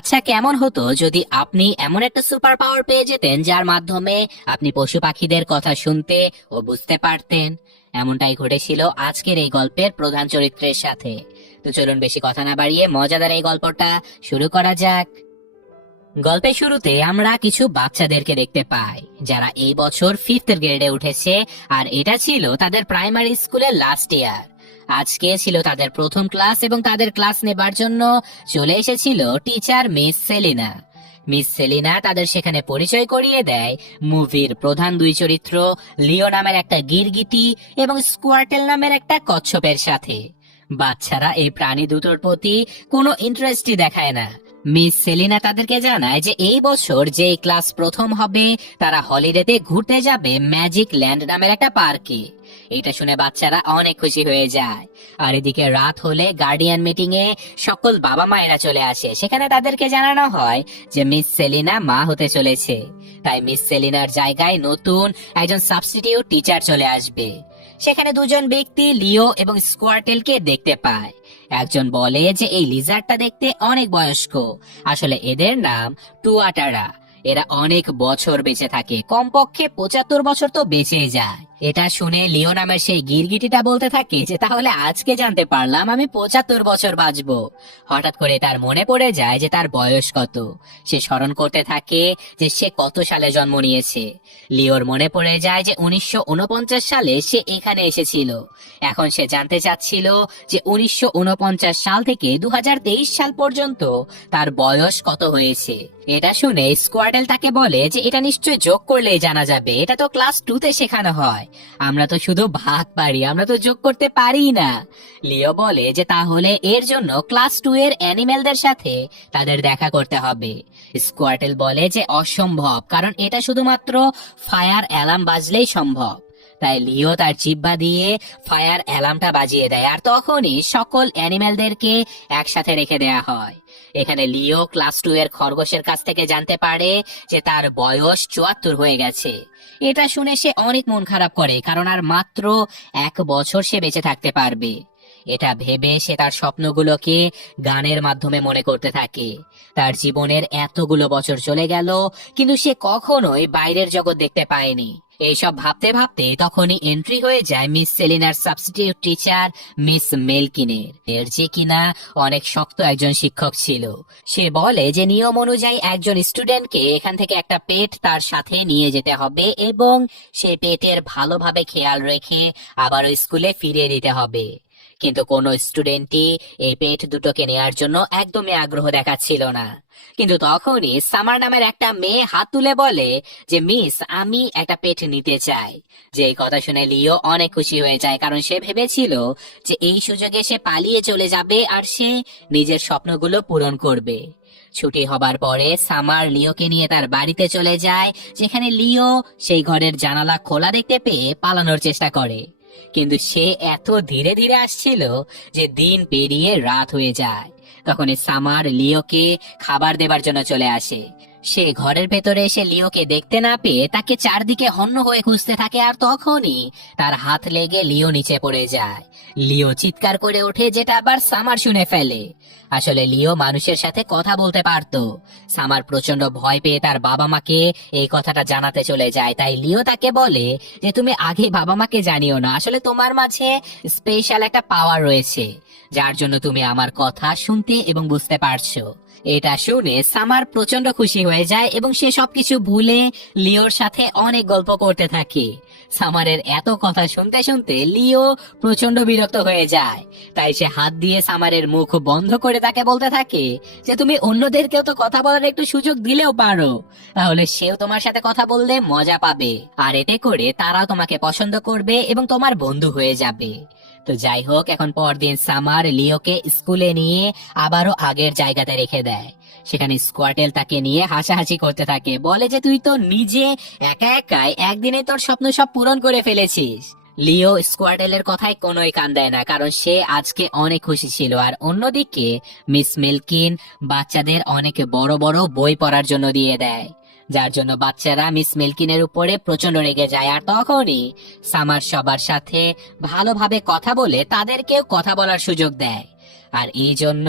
আচ্ছা, কেমন হতো যদি আপনি এমন একটা সুপার পাওয়ার পেয়ে যেতেন যার মাধ্যমে আপনি পশু পাখিদের কথা শুনতে ও বুঝতে পারতেন? এমনটাই ঘটেছিল আজকের এই গল্পের প্রধান চরিত্রের সাথে। তো চলুন বেশি কথা না বাড়িয়ে মজাদার এই গল্পটা শুরু করা যাক। গল্পের শুরুতে আমরা কিছু বাচ্চাদেরকে দেখতে পাই যারা এই বছর 5th গ্রেডে উঠেছে, আর এটা ছিল তাদের প্রাইমারি স্কুলের লাস্ট ইয়ার। আজকে ছিল তাদের প্রথম ক্লাস এবং তাদের ক্লাস নেবার জন্য চলে এসেছিল teacher miss Selina. Miss Selina তাদের সেখানে পরিচয় করিয়ে দেয় মুভির প্রধান দুই চরিত্র, লিও নামের একটা গিরগিটি এবং স্কোয়ার্টেল নামের একটা কচ্ছপের সাথে। বাচ্চারা এই প্রাণী দুটোর প্রতি কোনো ইন্টারেস্টই দেখায় না। মিস সেলিনা তাদেরকে জানায় যে এই বছর যে ক্লাস প্রথম হবে তারা হলিডেতে ঘুরতে যাবে ম্যাজিক ল্যান্ড নামের একটা পার্কে। এটা শুনে বাচ্চারা অনেক খুশি হয়ে যায়। আর এদিকে রাত হলে গার্ডিয়ান মিটিং এ সকল বাবা মায়েরা চলে আসে। সেখানে তাদেরকে জানানো হয় যে মিস সেলিনা মা হতে চলেছে, তাই মিস সেলিনার জায়গায় নতুন একজন সাবস্টিটিউট টিচার চলে আসবে। সেখানে দুজন ব্যক্তি লিও এবং স্কোয়ার্টেলকে দেখতে পায়। একজন বলে যে এই লিজার্ডটা দেখতে অনেক বয়স্ক, আসলে এদের নাম টুয়াটারা। এরা অনেক বছর বেঁচে থাকে, কমপক্ষে 75 বছর তো বেঁচেই যায়। এটা শুনে লিও নামের সেই গিরগিটিটা বলতে থাকে যে তাহলে আজকে জানতে পারলাম আমি 75 বছর বাঁচবো। হঠাৎ করে তার মনে পড়ে যায় যে তার বয়স কত। সে স্মরণ করতে থাকে যে সে কত সালে জন্ম নিয়েছে। লিওর মনে পড়ে যায় যে 1949 সালে সে এখানে এসেছিল। এখন সে জানতে চাচ্ছিল যে 1949 সাল থেকে 2023 সাল পর্যন্ত তার বয়স কত হয়েছে। এটা শুনে স্কোয়াডেল তাকে বলে যে এটা নিশ্চয় যোগ করলেই জানা যাবে, এটা তো ক্লাস 2তে শেখানো হয়। আমরা তো শুধু ভাগ পারি, আমরা তো যোগ করতে পারি না। লিও বলে যে তাহলে এর জন্য ক্লাস 2 এর অ্যানিমেলদের সাথে তাদের দেখা করতে হবে। স্কোয়াডেল বলে যে অসম্ভব, কারণ এটা শুধুমাত্র ফায়ার অ্যালার্ম বাজলেই সম্ভব। তাই লিও তার জিহ্বা দিয়ে ফায়ার অ্যালার্মটা বাজিয়ে দেয়, আর তখনই সকল অ্যানিমেলদেরকে একসাথে রেখে দেয়া হয়। এখানে লিও ক্লাস 2 এর খরগোশের কাছ থেকে জানতে পারে যে তার বয়স 74 হয়ে গেছে। এটা শুনে সে অনেক মন খারাপ করে, কারণ আর মাত্র 1 বছর সে বেঁচে থাকতে পারবে। এটা ভেবে সে তার স্বপ্নগুলোকে গানের মাধ্যমে মনে করতে থাকে। তার জীবনের এতগুলো বছর চলে গেল, কিন্তু সে কখনোই বাইরের জগৎ দেখতে পায়নি। এইসব ভাবতে ভাবতে তখনই এন্ট্রি হয়ে যায় মিস সেলিনার সাবস্টিটিউট টিচার মিস মেলকিনের, এর যে কিনা অনেক শক্ত একজন শিক্ষক ছিল। সে বলে যে নিয়ম অনুযায়ী একজন স্টুডেন্টকে এখান থেকে একটা পেট তার সাথে নিয়ে যেতে হবে এবং সেই পেটের ভালোভাবে খেয়াল রেখে আবারও স্কুলে ফিরিয়ে দিতে হবে। কিন্তু কোনো স্টুডেন্টই এই পেট দুটোকে নেয়ার জন্য একদমই আগ্রহ দেখাচ্ছিল না। কিন্তু তখনই সামার নামের একটা মেয়ে হাত তুলে বলে যে মিস, আমি একটা পেট নিতে চাই। যে কথা শুনে লিও অনেক খুশি হয়ে যায়, কারণ সে ভেবেছিল যে এই সুযোগে সে পালিয়ে চলে যাবে আর সে নিজের স্বপ্নগুলো পূরণ করবে। ছুটি হবার পরে সামার লিওকে নিয়ে তার বাড়িতে চলে যায়, যেখানে লিও সেই ঘরের জানালা খোলা দেখতে পেয়ে পালানোর চেষ্টা করে। কিন্তু সে এত ধীরে ধীরে আসছিল যে দিন পেরিয়ে রাত হয়ে যায়। তখন সামার লিওকে খাবার দেবার জন্য চলে আসে। সে ঘরের ভেতরে এসে লিওকে দেখতে না পেয়ে তাকে চারদিকে হন্য হয়ে খুঁজতে থাকে, আর তখনই তার হাত লেগে লিও নিচে পড়ে যায়। লিও চিৎকার করে ওঠে, যেটা আবার সামার শুনে ফেলে। আসলে লিও মানুষের সাথে কথা বলতে পারতো। সামার প্রচন্ড ভয় পেয়ে তার বাবা মাকে এই কথাটা জানাতে চলে যায়। তাই লিও তাকে বলে যে তুমি আগে বাবা মাকে জানিও না, আসলে তোমার মাঝে স্পেশাল একটা পাওয়ার রয়েছে যার জন্য তুমি আমার কথা শুনতে এবং বুঝতে পারছো। এটা শুনে সামার প্রচন্ড খুশি হয়ে যায় এবং সে সবকিছু ভুলে লিওর সাথে অনেক গল্প করতে থাকে। সামারের এত কথা শুনতে শুনতে লিও প্রচন্ড বিরক্ত হয়ে যায়। তাই সে হাত দিয়ে সামারের মুখ বন্ধ করে তাকে বলতে থাকে যে তুমি অন্যদেরকেও তো কথা বলার একটু সুযোগ দিলেও পারো, তাহলে সেও তোমার সাথে কথা বললে মজা পাবে, আর এতে করে তারাও তোমাকে পছন্দ করবে এবং তোমার বন্ধু হয়ে যাবে। তো যাই হোক, এখন পরদিন সামার লিওকে স্কুলে নিয়ে আবারও আগের জায়গাতে রেখে দেয়। সেখানে স্কোয়াটেল তাকে নিয়ে হাসাহাসি করতে থাকে, বলে যে তুই তো নিজে একা একাই একদিনে তোর স্বপ্ন সব পূরণ করে ফেলেছিস। লিও স্কোয়াটেলের কথায় কোনোই কান দেয় না, কারণ সে আজকে অনেক খুশি ছিল। আর অন্যদিকে মিস মেলকিন বাচ্চাদের অনেক বড় বড় বই পড়ার জন্য দিয়ে দেয়, যার জন্য বাচ্চারা মিস মেলকিনের উপরে প্রচন্ড রেগে যায়। আর তখনই সামার সবার সাথে ভালোভাবে কথা বলে তাদেরকেও কথা বলার সুযোগ দেয়। আর এই জন্য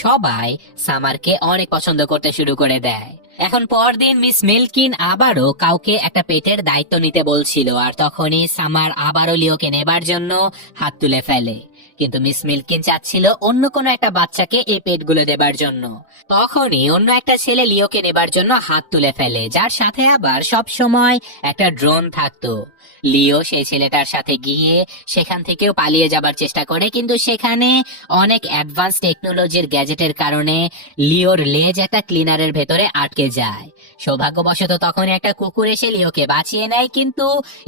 সবাই সামারকে অনেক পছন্দ করতে শুরু করে দেয়। এখন পরদিন মিস মিল্কিন আবারও কাউকে একটা পেটের দায়িত্ব নিতে বলছিল, আর তখনই সামার আবারও লিওকে নেবার জন্য হাত তুলে ফেলে। কিন্তু মিস মিল্কিন চাচ্ছিল অন্য কোনো একটা বাচ্চাকে এই পেটগুলো দেবার জন্য। তখনই অন্য একটা ছেলে লিওকে নেবার জন্য হাত তুলে ফেলে, যার সাথে আবার সব সময় একটা ড্রোন থাকতো। লিও সেই ছেলেটার সাথে গিয়ে সেখান থেকেও পালিয়ে যাবার চেষ্টা করে, কিন্তু সেখানে অনেক অ্যাডভান্স টেকনোলজির গ্যাজেটের কারণে লিওর লেজ একটা ক্লিনারের ভেতরে আটকে যায়। সৌভাগ্যবশত তখন একটা কুকুর এসে লিওকে বাঁচিয়ে নেয়, কিন্তু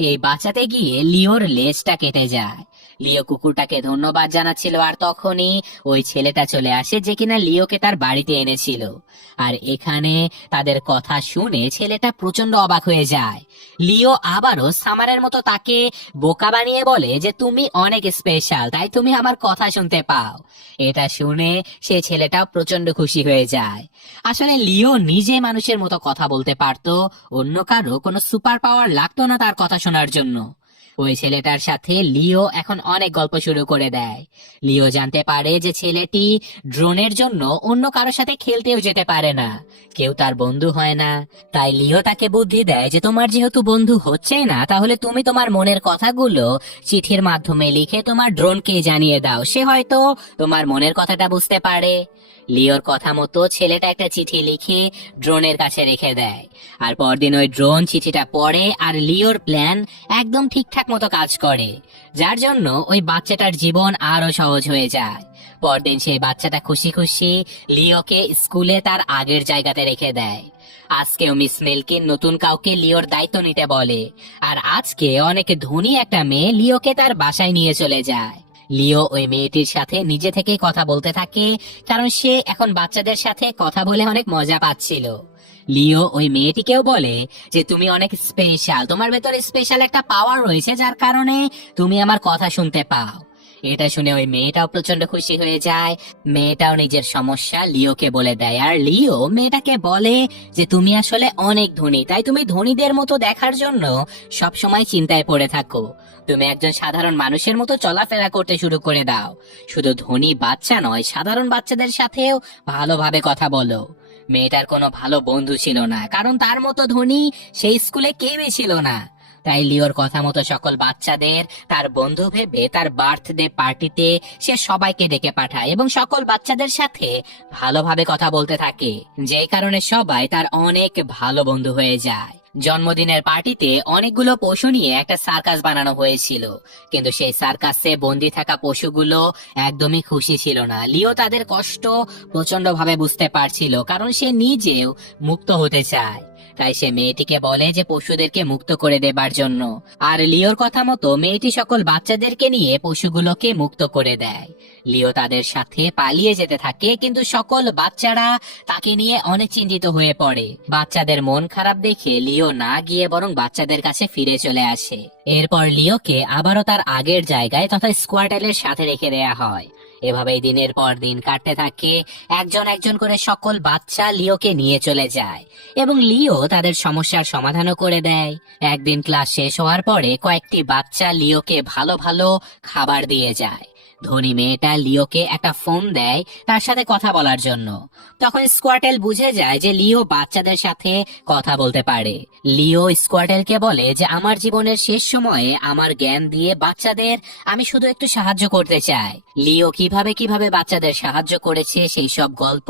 এই বাঁচাতে গিয়ে লিওর লেজটা কেটে যায়। লিও কুকুরটাকে ধন্যবাদ জানাচ্ছিল, আর তখনই ওই ছেলেটা চলে আসে যে কিনা লিওকে তার বাড়িতে এনেছিল। আর এখানে তাদের কথা শুনে ছেলেটা প্রচন্ড অবাক হয়ে যায়। লিও আবারও সামারের মতো তাকে বোকা বানিয়ে বলে যে তুমি অনেক স্পেশাল, তাই তুমি আমার কথা শুনতে পাও। এটা শুনে সে ছেলেটাও প্রচন্ড খুশি হয়ে যায়। আসলে লিও নিজে মানুষের মতো কথা বলতে পারতো, অন্য কারো কোনো সুপার পাওয়ার লাগতো না তার কথা শোনার জন্য। ওই ছেলেটার সাথে লিও এখন অনেক গল্প শুরু করে দেয়। লিও জানতে পারে যে ছেলেটি ড্রোনের জন্য অন্য কারোর সাথে খেলতেও যেতে পারে না, কেউ তার বন্ধু হয় না। তাই লিও তাকে বুদ্ধি দেয় যে তোমার যেহেতু বন্ধু হচ্ছেই না, তাহলে তুমি তোমার মনের কথাগুলো চিঠির মাধ্যমে লিখে তোমার ড্রোনকে জানিয়ে দাও, সে হয়তো তোমার মনের কথাটা বুঝতে পারে। লিওর কথা মতো ছেলেটা একটা চিঠি লিখে ড্রোনের কাছে রেখে দেয়। আর পরদিন ওই ড্রোন চিঠিটা পড়ে, আর লিওর প্ল্যান একদম ঠিকঠাক মতো কাজ করে, যার জন্য ওই বাচ্চাটার জীবন আরো সহজ হয়ে যায়। পরদিন সেই বাচ্চাটা খুশি খুশি লিওকে স্কুলে তার আগের জায়গাতে রেখে দেয়। আজকেও মিস মিল্কিন নতুন কাউকে লিওর দায়িত্ব নিতে বলে, আর আজকে অনেক ধনী একটা মেয়ে লিওকে তার বাসায় নিয়ে চলে যায়। লিও ওই মেয়েটির সাথে নিজে থেকে কথা বলতে থাকে, কারণ সে এখন বাচ্চাদের সাথে কথা বলে অনেক মজা পাচ্ছিল। লিও ওই মেয়েটিকেও বলে যে তুমি অনেক স্পেশাল, তোমার ভেতরে স্পেশাল একটা পাওয়ার রয়েছে যার কারণে তুমি আমার কথা শুনতে পাও। এটা শুনে ওই মেয়েটাও প্রচন্ড খুশি হয়ে যায়। মেয়েটাও নিজের সমস্যা লিওকে বলে দেয়, আর লিও মেয়েটাকে বলে যে তুমি আসলে অনেক ধনী, তাই তুমি ধনীদের মতো দেখার জন্য সব সময় চিন্তায় পড়ে থাকো। তুমি একজন সাধারণ মানুষের মতো চলাফেরা করতে শুরু করে দাও। শুধু ধনী বাচ্চা নয়, সাধারণ বাচ্চাদের সাথেও ভালোভাবে কথা বলো। মেয়েটার কোনো ভালো বন্ধু ছিল না, কারণ তার মতো ধনী সেই স্কুলে কেউই ছিল না। তাই লিওর কথা মতো সকল বাচ্চাদের তার বন্ধু ভেবে তার বার্থডে পার্টিতে সে সবাইকে ডেকে পাঠায় এবং সকল বাচ্চাদের সাথে ভালোভাবে কথা বলতে থাকে, যেই কারণে সবাই তার অনেক ভালো বন্ধু হয়ে যায়। জন্মদিনের পার্টিতে অনেকগুলো পশু নিয়ে একটা সার্কাস বানানো হয়েছিল, কিন্তু সেই সার্কাসে বন্দি থাকা পশুগুলো একদমই খুশি ছিল না। লিও তাদের কষ্ট প্রচন্ড ভাবে বুঝতে পারছিল, কারণ সে নিজেও মুক্ত হতে চায়। তাই সে মেয়েটিকে বলে যে পশুদেরকে মুক্ত করে দেবার জন্য, আর লিওর কথা মতো মেয়েটি সকল বাচ্চাদেরকে নিয়ে পশুগুলোকে মুক্ত করে দেয়। লিও তাদের সাথে পালিয়ে যেতে থাকে, কিন্তু সকল বাচ্চারা তাকে নিয়ে অনেক চিন্তিত হয়ে পড়ে। বাচ্চাদের মন খারাপ দেখে লিও না গিয়ে বরং বাচ্চাদের কাছে ফিরে চলে আসে। এরপর লিওকে আবারও তার আগের জায়গায় তথা স্কোয়াডেলের সাথে রেখে দেয়া হয়। এভাবেই দিনের পর দিন কাটতে থাকে। একজন একজন করে সকল বাচ্চা লিওকে নিয়ে চলে যায় এবং লিও তাদের সমস্যার সমাধানও করে দেয়। একদিন ক্লাস শেষ হওয়ার পরে কয়েকটি বাচ্চা লিওকে ভালো ভালো খাবার দিয়ে যায়। ধনী মেয়েটা লিওকে একটা ফোন দেয় তার সাথে কথা বলার জন্য। তখন স্কোয়াটেল বুঝে যায় যে লিও বাচ্চাদের সাথে কথা বলতে পারে। লিও স্কোয়াটেলকে বলে যে আমার জীবনের শেষ সময়ে আমার জ্ঞান দিয়ে বাচ্চাদের আমি শুধু একটু সাহায্য করতে চাই। লিও কিভাবে কিভাবে বাচ্চাদের সাহায্য করেছে সেই সব গল্প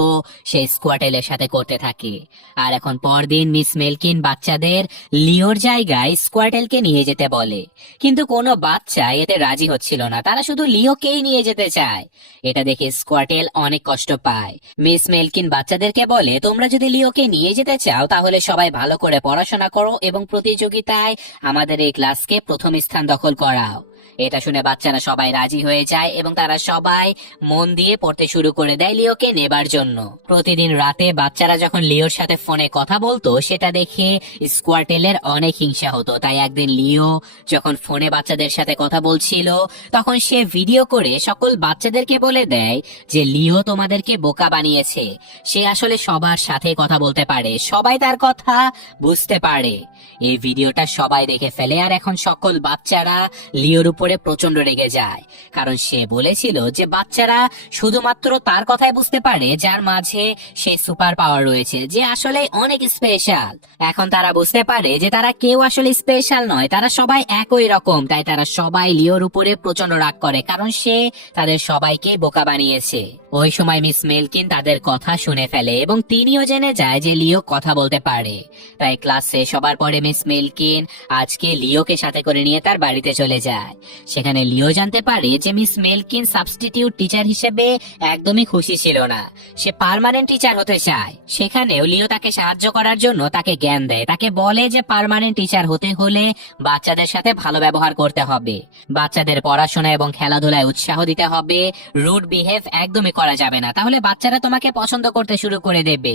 সে স্কোয়াটেলের সাথে করতে থাকে। আর এখন পরদিন মিস মিল্কিন বাচ্চাদের লিওর জায়গায় স্কোয়াটেলকে নিয়ে যেতে বলে, কিন্তু কোনো বাচ্চা এতে রাজি হচ্ছিল না, তারা শুধু লিওকেই নিয়ে যেতে চায়। এটা দেখে স্কোয়াটেল অনেক কষ্ট পায়। মিস মিল্কিন বাচ্চাদেরকে বলে তোমরা যদি লিওকে নিয়ে যেতে চাও তাহলে সবাই ভালো করে পড়াশোনা করো এবং প্রতিযোগিতায় আমাদের এই ক্লাসকে প্রথম স্থান দখল করাও। এটা শুনে বাচ্চারা সবাই রাজি হয়ে যায় এবং তারা সবাই মন দিয়ে পড়তে শুরু করে দেয় লিওকে নেবার জন্য। প্রতিদিন রাতে বাচ্চারা যখন লিওর সাথে ফোনে কথা বলতো সেটা দেখে স্কোয়াটেলের অনেক হিংসা হতো। তাই একদিন লিও যখন ফোনে বাচ্চাদের সাথে কথা বলছিল তখন সে ভিডিও করে সকল বাচ্চাদেরকে বলে দেয় যে লিও তোমাদেরকে বোকা বানিয়েছে, সে আসলে সবার সাথে কথা বলতে পারে, সবাই তার কথা বুঝতে পারে। এই ভিডিওটা সবাই দেখে ফেলে আর এখন সকল বাচ্চারা লিওর উপরে উপরে প্রচন্ড রেগে যায়, কারণ সে বলেছিল যে বাচ্চারা শুধুমাত্র তার কথাই বুঝতে পারে যার মাঝে সেই সুপার পাওয়ার রয়েছে, যে আসলে অনেক স্পেশাল। এখন তারা বুঝতে পারে যে তারা কেউ আসলে স্পেশাল নয়, তারা সবাই একই রকম। তাই তারা সবাই লিওর উপরে প্রচন্ড রাগ করে, কারণ সে তাদের সবাইকে বোকা বানিয়েছে। ওই সময় মিস মেলকিন তাদের কথা শুনে ফেলে এবং তিনিও জেনে যায় যে লিও কথা বলতে পারে। তাই ক্লাস শেষ হবার পরে মিস মেলকিন আজকে লিওকে সাথে করে নিয়ে তার বাড়িতে চলে যায়। সেখানে লিও জানতে পারে যে মিস মেলকিন সাবস্টিটিউট টিচার হিসেবে একদমই খুশি ছিল না, সে পার্মানেন্ট টিচার হতে চায়। সেখানেও লিও তাকে সাহায্য করার জন্য তাকে জ্ঞান দেয়, তাকে বলে যে পার্মানেন্ট টিচার হতে হলে বাচ্চাদের সাথে ভালো ব্যবহার করতে হবে, বাচ্চাদের পড়াশোনা এবং খেলাধুলায় উৎসাহ দিতে হবে, রুড বিহেভ একদমই করা যাবে না, তাহলে বাচ্চারা তোমাকে পছন্দ করতে শুরু করে দেবে।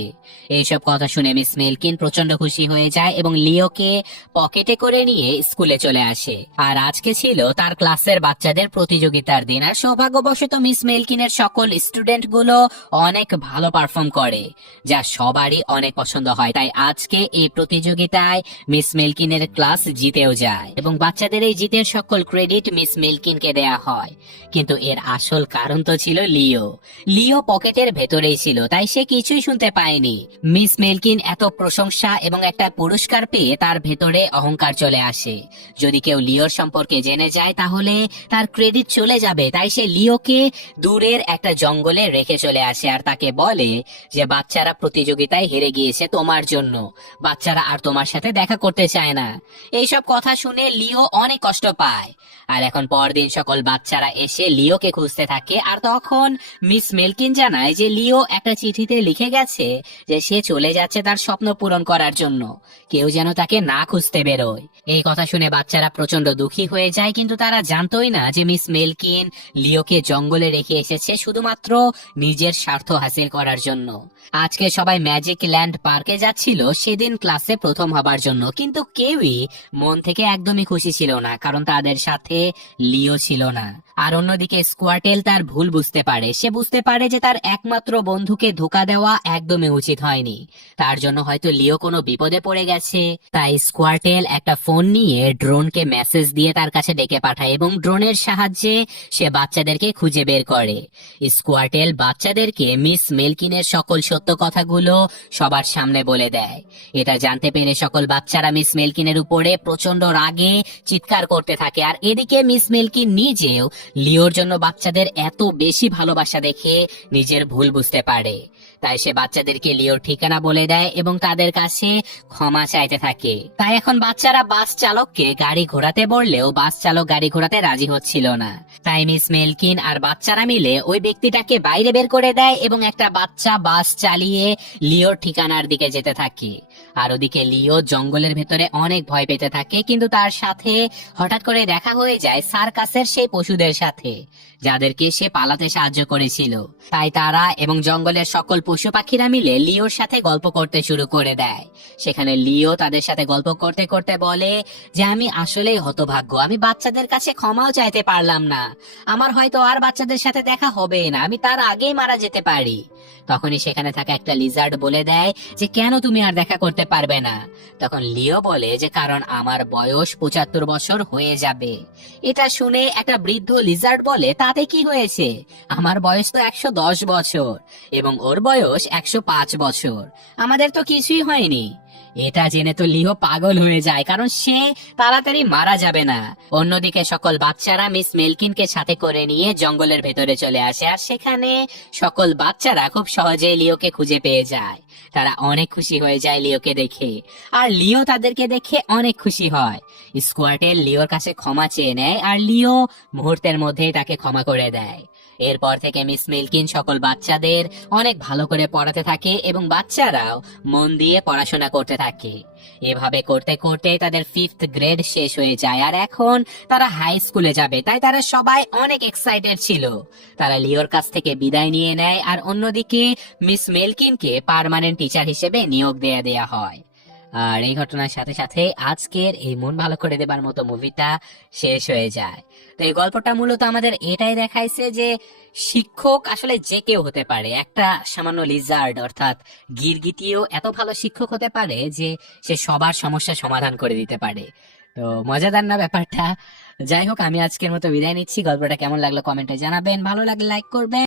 এইসব কথা শুনে মিস মেলকিন প্রচন্ড খুশি হয়ে যায় এবং লিওকে পকেটে করে নিয়ে স্কুলে চলে আসে। আর আজকে ছিল তার ক্লাসের বাচ্চাদের প্রতিযোগিতার দিন, আর সৌভাগ্যবশত মিস মেলকিনের সকল স্টুডেন্ট গুলো অনেক ভালো পারফর্ম করে, যা সবারই অনেক পছন্দ হয়। তাই আজকে এই প্রতিযোগিতায় মিস মেলকিনের ক্লাস জিতেও যায় এবং বাচ্চাদের এই জিতের সকল ক্রেডিট মিস মেলকিনকে দেয়া হয়। কিন্তু এর আসল কারণ তো ছিল লিও। লিও পকেটের ভেতরেই ছিল, তাই সে কিছুই শুনতে পায়নি। মিস মেলকিন এত প্রশংসা এবং একটা পুরস্কার পেয়ে তার ভেতরে অহংকার চলে আসে। যদি কেউ লিওর সম্পর্কে জেনে যায় তাহলে তার ক্রেডিট চলে যাবে, তাই সে লিওকে দূরের একটা জঙ্গলে রেখে চলে আসে আর তাকে বলে যে বাচ্চারা প্রতিযোগিতায় হেরে গিয়েছে তোমার জন্য, বাচ্চারা আর তোমার সাথে দেখা করতে চায় না। এইসব কথা শুনে লিও অনেক কষ্ট পায়। আর এখন পরদিন সকল বাচ্চারা এসে লিওকে খুঁজতে থাকে, আর তখন মিস মেলকিন জানায় যে লিও একটা চিঠিতে লিখে গেছে যে সে চলে যাচ্ছে তার স্বপ্ন পূরণ করার জন্য, কেউ যেন তাকে না খুঁজতে বেরোয়। এই কথা শুনে বাচ্চারা প্রচন্ড দুঃখী হয়ে যায়, কিন্তু তারা জানতোই না যে মিস মেলকিন লিওকে জঙ্গলে রেখে এসেছে শুধুমাত্র নিজের স্বার্থ হাসিল করার জন্য। আজকে সবাই ম্যাজিক ল্যান্ড পার্কে যাচ্ছিল সেদিন ক্লাসে প্রথম হবার জন্য, কিন্তু কেউই মন থেকে একদমই খুশি ছিল না, কারণ তাদের সাথে লিও ছিল না। আর অন্যদিকে স্কোয়াটেল তার ভুল বুঝতে পারে, সে বুঝতে পারে যে তার একমাত্র বন্ধুকে ধোকা দেওয়া একদমই উচিত হয়নি, তার জন্য হয়তো লিও কোনো বিপদে পড়ে গেছে। তাই স্কোয়াটেল একটা ফোন নিয়ে ড্রোনকে মেসেজ দিয়ে তার কাছে ডেকে পাঠায় এবং ড্রোনের সাহায্যে সে বাচ্চাদেরকে খুঁজে বের করে। স্কোয়াটেল বাচ্চাদেরকে মিস মেলকিনের সকল সত্য কথাগুলো সবার সামনে বলে দেয়। এটা জানতে পেরে সকল বাচ্চারা মিস মেলকিনের উপরে প্রচন্ড রাগে চিৎকার করতে থাকে, আর এদিকে মিস মেলকিন নিজেও লিওর জন্য বাচ্চাদের এত বেশি ভালোবাসা দেখে নিজের ভুল বুঝতে পারে। তাই সে বাচ্চাদেরকে লিওর ঠিকানা বলে দেয় এবং তাদের কাছে ক্ষমা চাইতে থাকে। তাই এখন বাচ্চারা বাস চালককে গাড়ি ঘোরাতে বললেও বাস চালক গাড়ি ঘোরাতে রাজি হচ্ছিল না। তাই মিস মেলকিন আর বাচ্চারা মিলে ওই ব্যক্তিটাকে বাইরে বের করে দেয় এবং একটা বাচ্চা বাস চালিয়ে লিওর ঠিকানার দিকে যেতে থাকে। আর ওদিকে লিও জঙ্গলের ভেতরে অনেক ভয় পেতে থাকে, কিন্তু তার সাথে হঠাৎ করে দেখা হয়ে যায় সার্কাসের সেই পশুদের সাথে যাদেরকে সে পালাতে সাহায্য করেছিল। তাই তারা এবং জঙ্গলের সকল পশু পাখিরা মিলে লিওর সাথে গল্প করতে শুরু করে দেয়। সেখানে লিও তাদের সাথে গল্প করতে করতে বলে যে আমি আসলেই হতভাগ্য, আমি বাচ্চাদের কাছে ক্ষমাও চাইতে পারলাম না, আমার হয়তো আর বাচ্চাদের সাথে দেখা হবে না, আমি তার আগেই মারা যেতে পারি। তখনই সেখানে থাকা একটা লিজার্ড বলে দেয় যে কেন তুমি আর দেখা করতে পারবে না। তখন লিও বলে যে কারণ আমার বয়স 75 বছর হয়ে যাবে। এটা শুনে একটা বৃদ্ধ লিজার্ড বলে তাতে কি হয়েছে, আমার বয়স তো 110 বছর এবং ওর বয়স 105 বছর, আমাদের তো কিছুই হয়নি। এটা জেনে তো লিও পাগল হয়ে যায়, কারণ সে তাড়াতাড়ি মারা যাবে না। অন্যদিকে সকল বাচ্চারা মিস মেলকিনকে সাথে করে নিয়ে জঙ্গলের ভেতরে চলে আসে, আর সেখানে সকল বাচ্চারা খুব সহজে লিওকে খুঁজে পেয়ে যায়। তারা অনেক খুশি হয়ে যায় লিওকে দেখে, আর লিও তাদেরকে দেখে অনেক খুশি হয়। স্কোয়াটেল লিওর কাছে ক্ষমা চেয়ে নেয়, আর লিও মুহূর্তের মধ্যেই তাকে ক্ষমা করে দেয়। এরপর থেকে মিস মেলকিন সকল বাচ্চাদের অনেক ভালো করে পড়াতে থাকে এবং বাচ্চারাও মন দিয়ে পড়াশোনা করতে থাকে। এভাবে করতে করতে তাদের 5th গ্রেড শেষ হয়ে যায়, আর এখন তারা হাই স্কুলে যাবে। তাই তারা সবাই অনেক এক্সাইটেড ছিল। তারা লিওর কাছ থেকে বিদায় নিয়ে নেয়, আর অন্যদিকে মিস মেলকিনকে পার্মানেন্ট টিচার হিসেবে নিয়োগ দেয়া হয়। আর এই ঘটনার সাথে সাথে আজকের এই মন ভালো করে দেবার মতো মুভিটা শেষ হয়ে যায়। তো এই গল্পটা মূলত আমাদের এটাই দেখাইছে যে শিক্ষক আসলে যে কেউ হতে পারে। একটা সামান্য লিজার্ড অর্থাৎ গিরগিটিও এত ভালো শিক্ষক হতে পারে যে সে সবার সমস্যা সমাধান করে দিতে পারে। তো মজাদার না ব্যাপারটা? যাই হোক, আমি আজকের মতো বিদায় নিচ্ছি। গল্পটা কেমন লাগলো কমেন্টে জানাবেন, ভালো লাগলে লাইক করবেন।